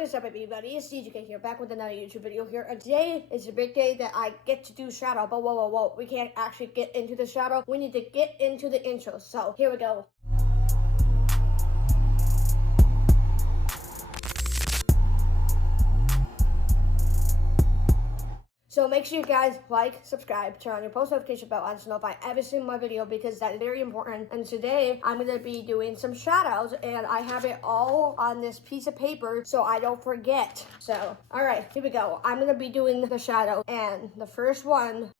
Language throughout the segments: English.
is up, everybody? It's DJK here, back with another YouTube video here. And today is a big day that I get to do shout out. But whoa. We can't actually get into the shout out. We need to get into the intro. So here we go. So make sure you guys like, subscribe, turn on your post notification bell on to know if I ever see my video, because that's very important. And today I'm going to be doing some shout outs, and I have it all on this piece of paper so I don't forget. So, alright, here we go. I'm going to be doing the shout out, and the first one,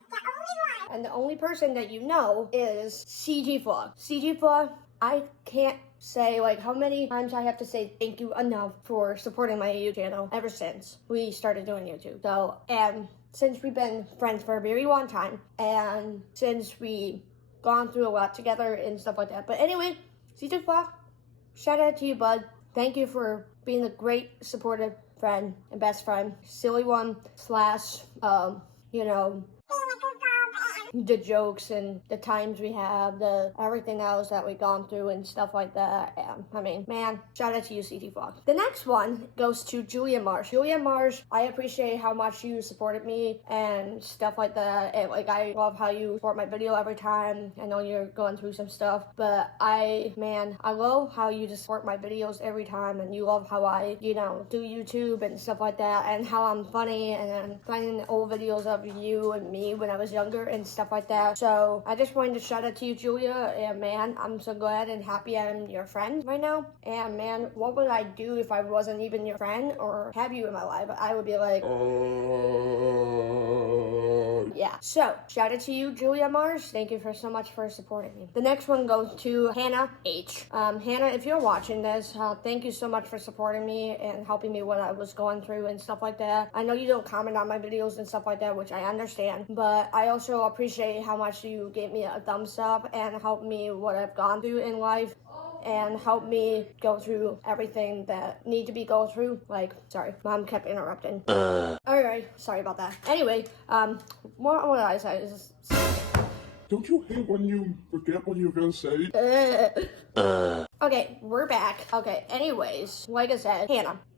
and the only person that you know is CG Vlog. CG Vlog, I can't say like how many times I have to say thank you enough for supporting my YouTube channel ever since we started doing YouTube. So, and since we've been friends for a very long time, and since we gone through a lot together and stuff like that. But anyway, CJ Vlog, shout out to you, bud. Thank you for being a great supportive friend and best friend. Silly one slash, you know, the jokes and the times we have, the everything else that we've gone through and stuff like that. And I mean, man, shout out to you, CT Vlog. The next one goes to Julia Marsh. Julia Marsh, I appreciate how much you supported me and stuff like that. And like, I love how you support my video every time. I know you're going through some stuff, but I love how you just support my videos every time, and you love how I, you know, do YouTube and stuff like that, and how I'm funny, and then finding old videos of you and me when I was younger and stuff like that. So I just wanted to shout out to you, Julia, and man, I'm so glad and happy I'm your friend right now. And man, what would I do if I wasn't even your friend or have you in my life? I would be like, yeah. So shout out to you, Julia Marsh. Thank you for so much for supporting me. The next one goes to Hannah H. Hannah, if you're watching this, thank you so much for supporting me and helping me what I was going through and stuff like that. I know you don't comment on my videos and stuff like that, which I understand, but I also appreciate how much you gave me a thumbs up and helped me what I've gone through in life, and help me go through everything that need to be go through. Like, sorry, mom kept interrupting. Alright, sorry about that. Anyway, what would I say is, don't you hate when you forget what you're gonna say? Okay, we're back. Okay, anyways, like I said,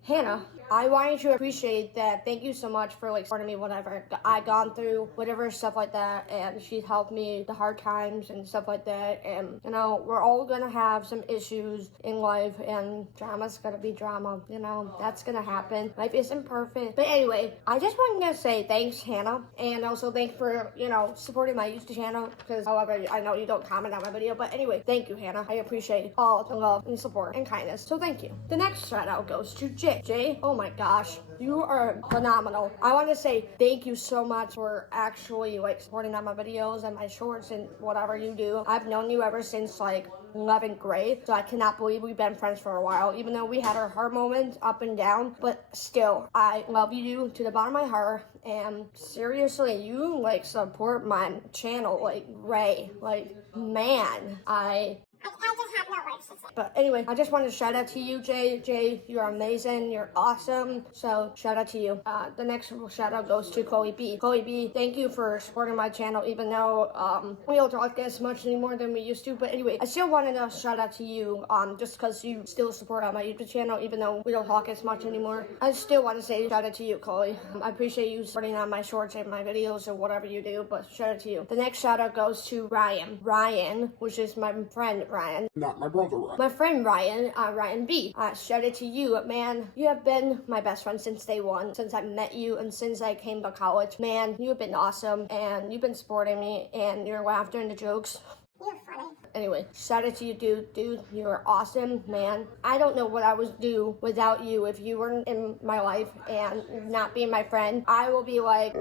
Hannah, I wanted to appreciate that. Thank you so much for like supporting me whatever I gone through, whatever stuff like that, and she helped me the hard times and stuff like that. And you know, we're all gonna have some issues in life, and drama's gonna be drama. You know, that's gonna happen. Life isn't perfect. But anyway, I just wanted to say thanks, Hannah, and also thanks for, you know, supporting my YouTube channel, because however, I know you don't comment on my video, but anyway, thank you, Hannah. I appreciate all the love and support and kindness. So thank you. The next shout out goes to Jay. Jay, oh my gosh, you are phenomenal. I want to say thank you so much for actually like supporting on my videos and my shorts and whatever you do. I've known you ever since like 11th grade, so I cannot believe we've been friends for a while, even though we had our hard moments up and down. But still, I love you to the bottom of my heart, and seriously, you like support my channel like Ray. Like, man, I just have no words to say. But anyway, I just wanted to shout out to you, Jay. Jay, you're amazing. You're awesome. So shout out to you. The next shout out goes to Chloe B. Chloe B, thank you for supporting my channel, even though we don't talk as much anymore than we used to. But anyway, I still wanted to shout out to you just because you still support on my YouTube channel, even though we don't talk as much anymore. I still want to say shout out to you, Chloe. I appreciate you supporting on my shorts and my videos or whatever you do, but shout out to you. The next shout out goes to Ryan. Ryan, which is my friend Ryan. Not my brother, Ryan. My friend Ryan, Ryan B. Shout out to you, man. You have been my best friend since day one, since I met you and since I came to college. Man, you've been awesome, and you've been supporting me, and your laughter and the jokes. You're funny. Anyway, shout out to you, dude. You're awesome, man. I don't know what I would do without you. If you weren't in my life and not being my friend, I will be like,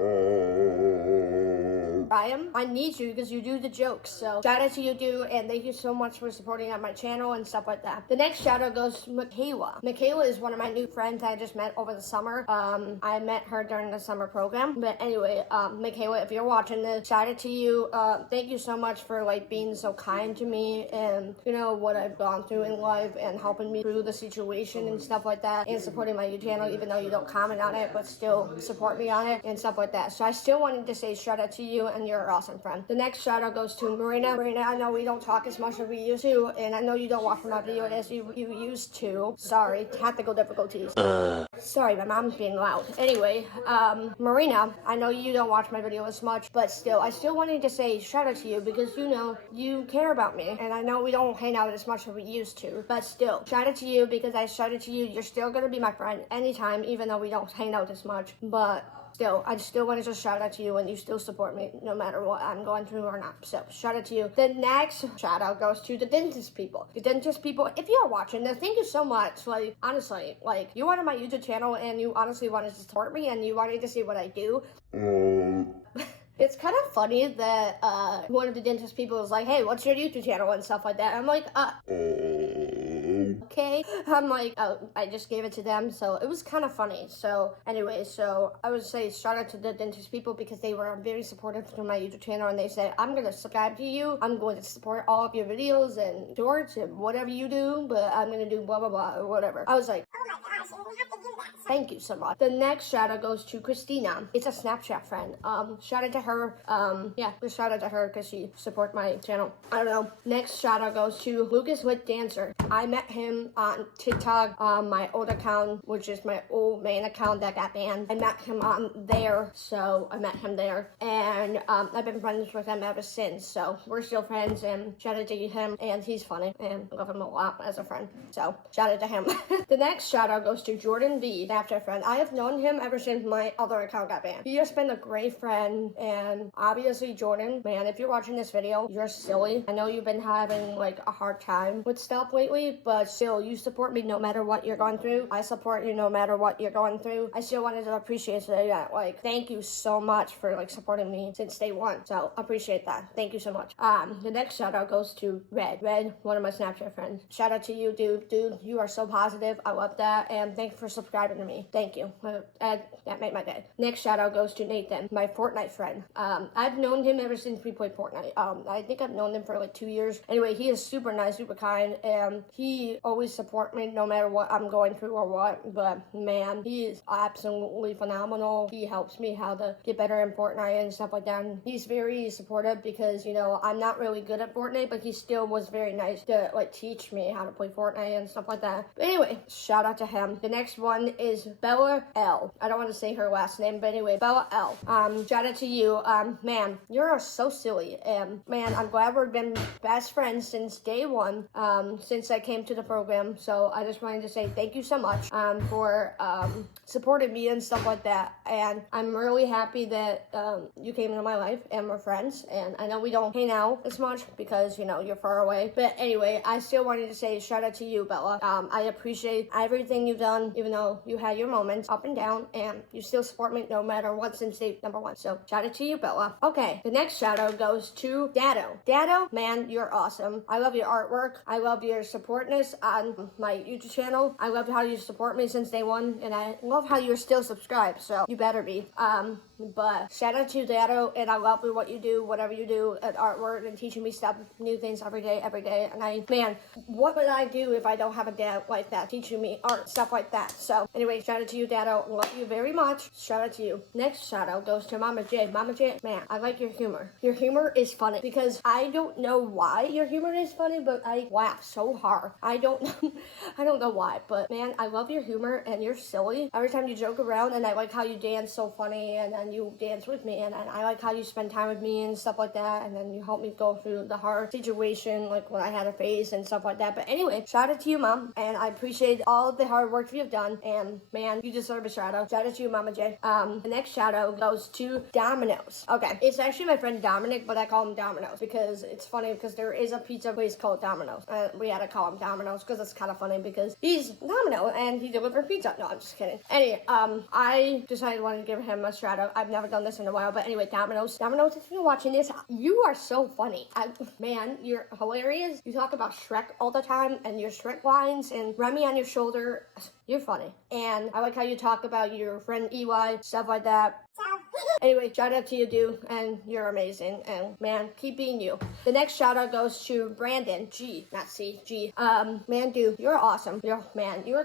I need you because you do the jokes. So shout out to you, dude, and thank you so much for supporting on my channel and stuff like that. The next shout out goes to Michaela. Michaela is one of my new friends I just met over the summer. I met her during the summer program. But anyway, Michaela, if you're watching this, shout out to you. Thank you so much for like being so kind to me, and you know what I've gone through in life, and helping me through the situation and stuff like that, and supporting my YouTube channel, even though you don't comment on it, but still support me on it and stuff like that. So I still wanted to say shout out to you, and and you're an awesome friend. The next shout out goes to Marina. Marina, I know we don't talk as much as we used to, and I know you don't watch my video as you used to. Sorry, technical difficulties. Sorry, my mom's being loud. Anyway, Marina, I know you don't watch my video as much, but still, I still wanted to say shout out to you because you know, you care about me, and I know we don't hang out as much as we used to, but still, shout out to you because I shouted to you. You're still gonna be my friend anytime, even though we don't hang out as much, but still, I still want to just shout out to you and you still support me no matter what I'm going through or not. So, shout out to you. The next shout out goes to the dentist people. The dentist people, if you're watching this, thank you so much. Like, honestly, like, you went on my YouTube channel and you honestly wanted to support me and you wanted to see what I do. It's kind of funny that one of the dentist people is like, hey, what's your YouTube channel and stuff like that. I'm like, okay. I'm like, oh, I just gave it to them, so it was kind of funny. So anyway, so I would say shout out to the dentist people because they were very supportive to my YouTube channel and they said, I'm going to subscribe to you. I'm going to support all of your videos and shorts and whatever you do, but I'm going to do blah, blah, blah, or whatever. I was like, oh my gosh, we have to do that. Thank you so much. The next shout out goes to Christina. It's a Snapchat friend. Shout out to her. Yeah, just shout out to her because she supports my channel. I don't know. Next shout out goes to Lucas With Dancer. I met him on TikTok, my old account, which is my old main account that got banned. I met him on there, so I met him there, and I've been friends with him ever since. So we're still friends, and shout out to him, and he's funny, and I love him a lot as a friend. So shout out to him. The next shout out goes to Jordan B, Snapchat friend. I have known him ever since my other account got banned. He has been a great friend, and obviously Jordan, man, if you're watching this video, you're silly. I know you've been having like a hard time with stuff lately, but still, you support me no matter what you're going through. I support you no matter what you're going through. I still wanted to appreciate that. Like, thank you so much for like supporting me since day one. So appreciate that. Thank you so much. The next shout out goes to Red. Red, one of my Snapchat friends. Shout out to you, dude. Dude, you are so positive. I love that. And thanks for subscribing to me. Thank you. That made my day. Next shout out goes to Nathan, my Fortnite friend. I've known him ever since we played Fortnite. I think I've known him for like 2 years. Anyway, he is super nice, super kind, and he always supports me no matter what I'm going through or what. But man, he is absolutely phenomenal. He helps me how to get better in Fortnite and stuff like that. And he's very supportive because, you know, I'm not really good at Fortnite, but he still was very nice to like teach me how to play Fortnite and stuff like that. But anyway, shout out to him. The next one is Bella L. I don't want to say her last name, but anyway, Bella L. Shout out to you. Man, you're so silly. Man, I'm glad we've been best friends since day one, since I came to the program. So I just wanted to say thank you so much for supporting me and stuff like that. And I'm really happy that you came into my life and we're friends. And I know we don't hang out as much because, you know, you're far away. But anyway, I still wanted to say shout out to you, Bella. I appreciate everything you've done, even though you had your moments up and down, and you still support me no matter what since day number one. So shout out to you, Bella. Okay, the next shout out goes to Dado. Dado, man, you're awesome. I love your artwork. I love your supportness on my YouTube channel. I love how you support me since day one, and I love how you're still subscribed, so you better be. But shout out to Dado, and I love what you do, whatever you do at artwork and teaching me stuff, new things every day. And man, what would I do if I don't have a dad like that teaching me art, stuff like that? So anyway, shout out to you, Dado. Love you very much. Shout out to you. Next shout out goes to Mama J. Mama J, man, I like your humor. Your humor is funny because I don't know why your humor is funny, but I laugh so hard. I don't know why, but man, I love your humor and you're silly. Every time you joke around, and I like how you dance so funny, and then you dance with me, and I like how you spend time with me and stuff like that, and then you help me go through the hard situation, like when I had a face and stuff like that. But anyway, shout out to you, Mom, and I appreciate all of the hard work you've done, and man, you deserve a shout out. Shout out to you, Mama J. The next shout out goes to Domino's. Okay, it's actually my friend Dominic, but I call him Domino's because it's funny because there is a pizza place called Domino's. We had to call him Domino's because it's kind of funny because he's Domino and he delivers pizza. No, I'm just kidding. Anyway, I decided I wanted to give him a shout out. I've never done this in a while, but anyway, Domino's, if you're watching this, you are so funny. Man, you're hilarious. You talk about Shrek all the time and your Shrek lines and Remy on your shoulder. You're funny. And I like how you talk about your friend EY, stuff like that. anyway, shout out to you, dude, and you're amazing. And man, keep being you. The next shout out goes to Brandon G, not C, G. Man, dude, you're awesome. You're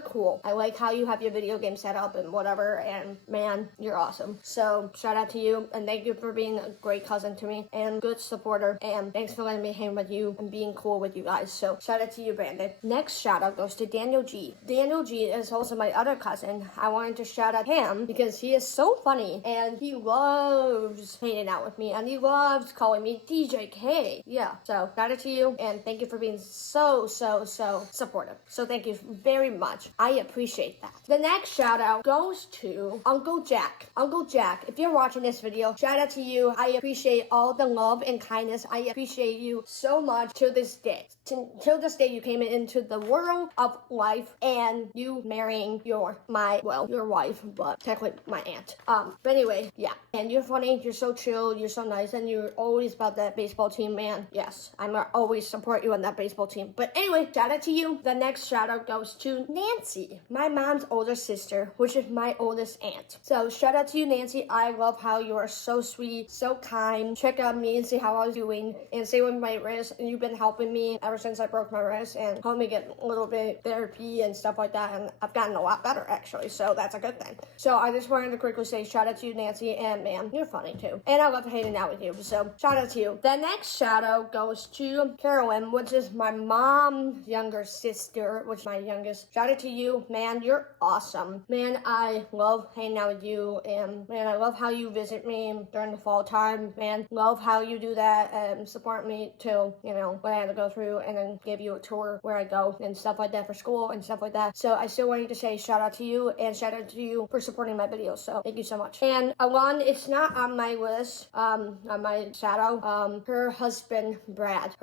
cool. I like how you have your video game set up and whatever. And man, you're awesome. So shout out to you, and thank you for being a great cousin to me and good supporter. And thanks for letting me hang with you and being cool with you guys. So shout out to you, Brandon. Next shout out goes to Daniel G. Daniel G is also my other cousin. I wanted to shout out him because he is so funny and he loves hanging out with me and he loves calling me DJ K. Yeah, so shout out to you and thank you for being so supportive. So thank you very much. I appreciate that. The next shout out goes to Uncle Jack. Uncle Jack, if you're watching this video, shout out to you. I appreciate all the love and kindness. I appreciate you so much to this day. Till this day, you came into the world of life and you marrying your wife, but technically my aunt. But anyway, yeah. And you're funny, you're so chill, you're so nice, and you're always about that baseball team, man. Yes, I'm always support you on that baseball team. But anyway, shout out to you. The next shout out goes to Nancy, my mom's older sister, which is my oldest aunt. So shout out to you, Nancy. I love how you are so sweet, so kind. Check out me and see how I was doing, and same with my wrist. And you've been helping me ever since I broke my wrist and helped me get a little bit therapy and stuff like that. And I've gotten a lot better actually, so that's a good thing. So I just wanted to quickly say shout out to you, Nancy, and man, you're funny too. And I love hanging out with you. So shout out to you. The next shout out goes to Carolyn, which is my mom's younger sister, which is my youngest. Shout out to you, man, you're awesome. Man, I love hanging out with you, and man, I love how you visit me during the fall time. Man, love how you do that and support me till, what I had to go through, and then give you a tour where I go and stuff like that for school and stuff like that. So I still wanted to say shout out to you and shout out to you for supporting my videos. So thank you so much. And Alon, it's not on my list, on my shadow, her husband, Brad.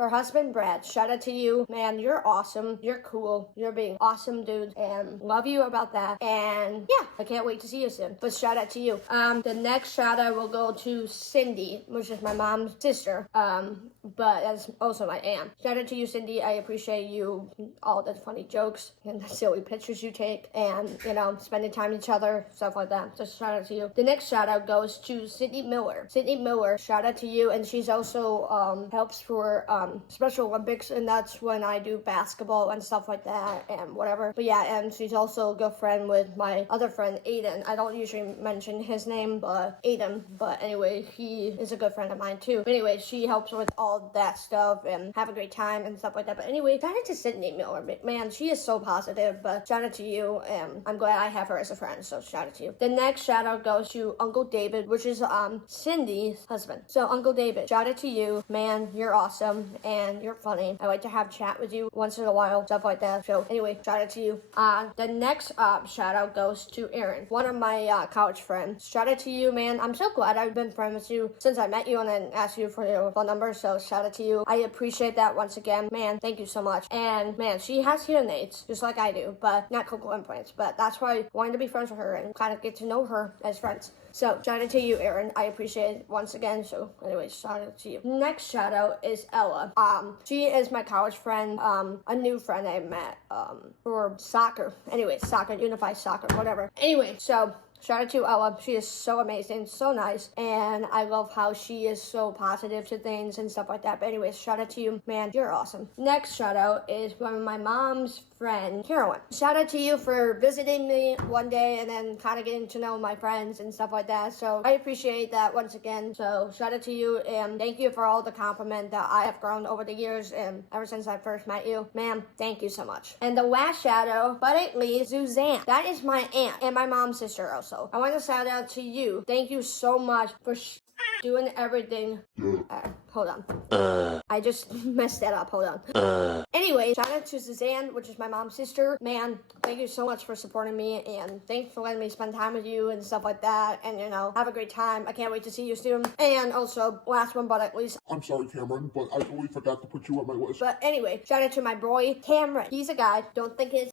Shout out to you, man, you're awesome. You're cool. You're being awesome, dude, and love you about that. And yeah, I can't wait to see you soon. But shout out to you. The next shout out will go to Cindy, which is my mom's sister, but that's also my aunt. Shout out to you, Cindy. I appreciate you, all the funny jokes and the silly pictures you take, and spending time with each other, stuff like that. Just shout out to you. The next shout out goes to Sydney Miller. Sydney Miller, shout out to you, and she's also helps for Special Olympics, and that's when I do basketball and stuff like that and whatever. But yeah, and she's also a good friend with my other friend Aiden. I don't usually mention his name, but Aiden. But anyway, he is a good friend of mine too. But anyway, she helps with all that stuff and have a great time and stuff like that. But anyway, shout out to Sydney Miller. Man, she is so positive. But shout out to you, and I'm glad I have her as a friend. So shout out to you. The next shout out goes to Uncle David, which is Cindy's husband. So Uncle David, shout out to you, man. You're awesome and you're funny. I like to have chat with you once in a while, stuff like that. So anyway, shout out to you. The next shout out goes to Aaron, one of my college friends. Shout out to you, man. I'm so glad I've been friends with you since I met you and then asked you for your phone number. So shout out to you. I appreciate that once again, man. Thank you so much. And man, she has hearing aids just like I do, but not cochlear implants. But that's why I wanted to be friends with her and kind of get to know her as friends. So shout out to you, Aaron. I appreciate it once again. So anyway, shout out to you. Next shout out is Ella. She is my college friend, a new friend I met for soccer. Anyway, soccer, unified soccer, whatever. Anyway, so shout out to Ella. She is so amazing, so nice, and I love how she is so positive to things and stuff like that. But anyways, shout out to you, man. You're awesome. Next shout out is from my mom's friend, Carolyn. Shout out to you for visiting me one day and then kind of getting to know my friends and stuff like that. So I appreciate that once again. So shout out to you, and thank you for all the compliment that I have grown over the years and ever since I first met you. Ma'am, thank you so much. And the last shout out, but at least, Suzanne. That is my aunt and my mom's sister also. I want to shout out to you. Thank you so much for doing everything. Hold on. I just messed that up. Hold on. Anyway, shout out to Suzanne, which is my mom's sister. Man, thank you so much for supporting me, and thanks for letting me spend time with you and stuff like that. And have a great time. I can't wait to see you soon. And also, last one, but at least, I'm sorry, Cameron, but I totally forgot to put you on my list. But anyway, shout out to my boy Cameron. He's a guy. Don't think his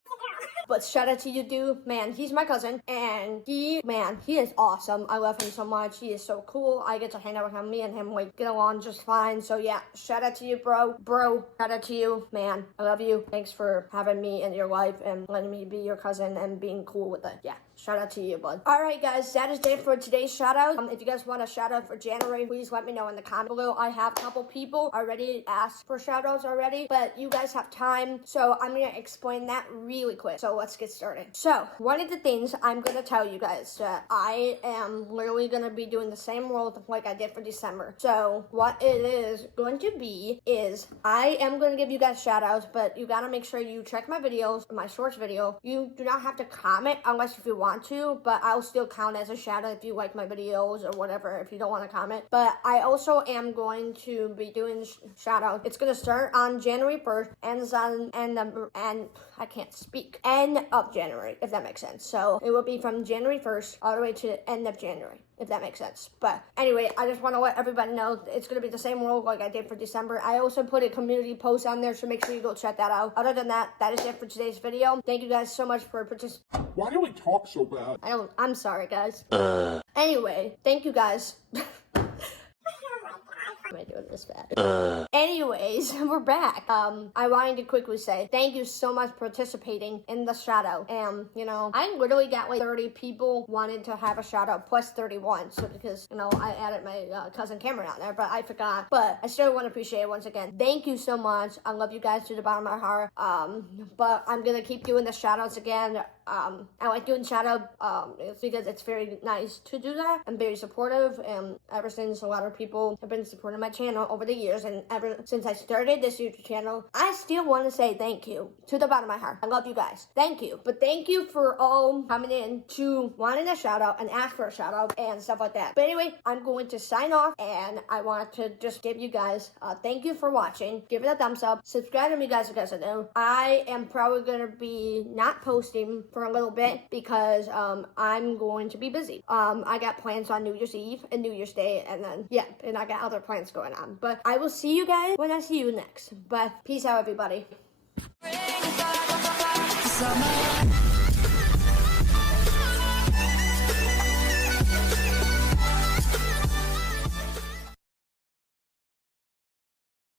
But shout out to you, dude. Man, he's my cousin, and he is awesome. I love him so much. He is so cool. I get to hang out with him. Me and him like get along just fine. So yeah, shout out to you, bro. Shout out to you, man. I love you. Thanks for having me in your life and letting me be your cousin and being cool with it. Yeah, shout out to you, bud. All right, guys, that is it for today's shout out. If you guys want a shout out for January, please let me know in the comment below. I have a couple people already asked for shout outs already, but you guys have time, so I'm gonna explain that really quick. So let's get started. So one of the things I'm gonna tell you guys that I am literally gonna be doing the same role like I did for December. So what it is going to be is I am gonna give you guys shout outs, but you gotta make sure you check my videos, my shorts video. You do not have to comment unless if you want to, but I'll still count as a shout out if you like my videos or whatever, if you don't want to comment. But I also am going to be doing shout out. It's gonna start on January 1st, ends on and I can't speak. End of January, if that makes sense. So it will be from January 1st all the way to the end of January, if that makes sense. But anyway, I just want to let everybody know it's going to be the same rule like I did for December. I also put a community post on there, so make sure you go check that out. Other than that, that is it for today's video. Thank you guys so much for participating. Why do we talk so bad? I'm sorry, guys. Anyway, thank you guys. Am I doing this bad? Anyways, we're back. I wanted to quickly say thank you so much for participating in the shout out. And you know, I literally got like 30 people wanted to have a shout out plus 31. So because you know I added my cousin Cameron out there, but I forgot. But I still want to appreciate it once again. Thank you so much. I love you guys to the bottom of my heart. But I'm gonna keep doing the shout outs again. I like doing shout out it's because it's very nice to do that. I'm very supportive, and ever since a lot of people have been supporting my channel over the years, and ever since I started this YouTube channel, I still want to say thank you to the bottom of my heart. I love you guys. Thank you. But thank you for all coming in to wanting a shout out and ask for a shout out and stuff like that. But anyway, I'm going to sign off, and I want to just give you guys thank you for watching. Give it a thumbs up. Subscribe to me, guys, if you guys know. I am probably going to be not posting for a little bit because I'm going to be busy. I got plans on New Year's Eve and New Year's Day, and then yeah, and I got other plans going on. But I will see you guys when I see you next. But peace out, everybody.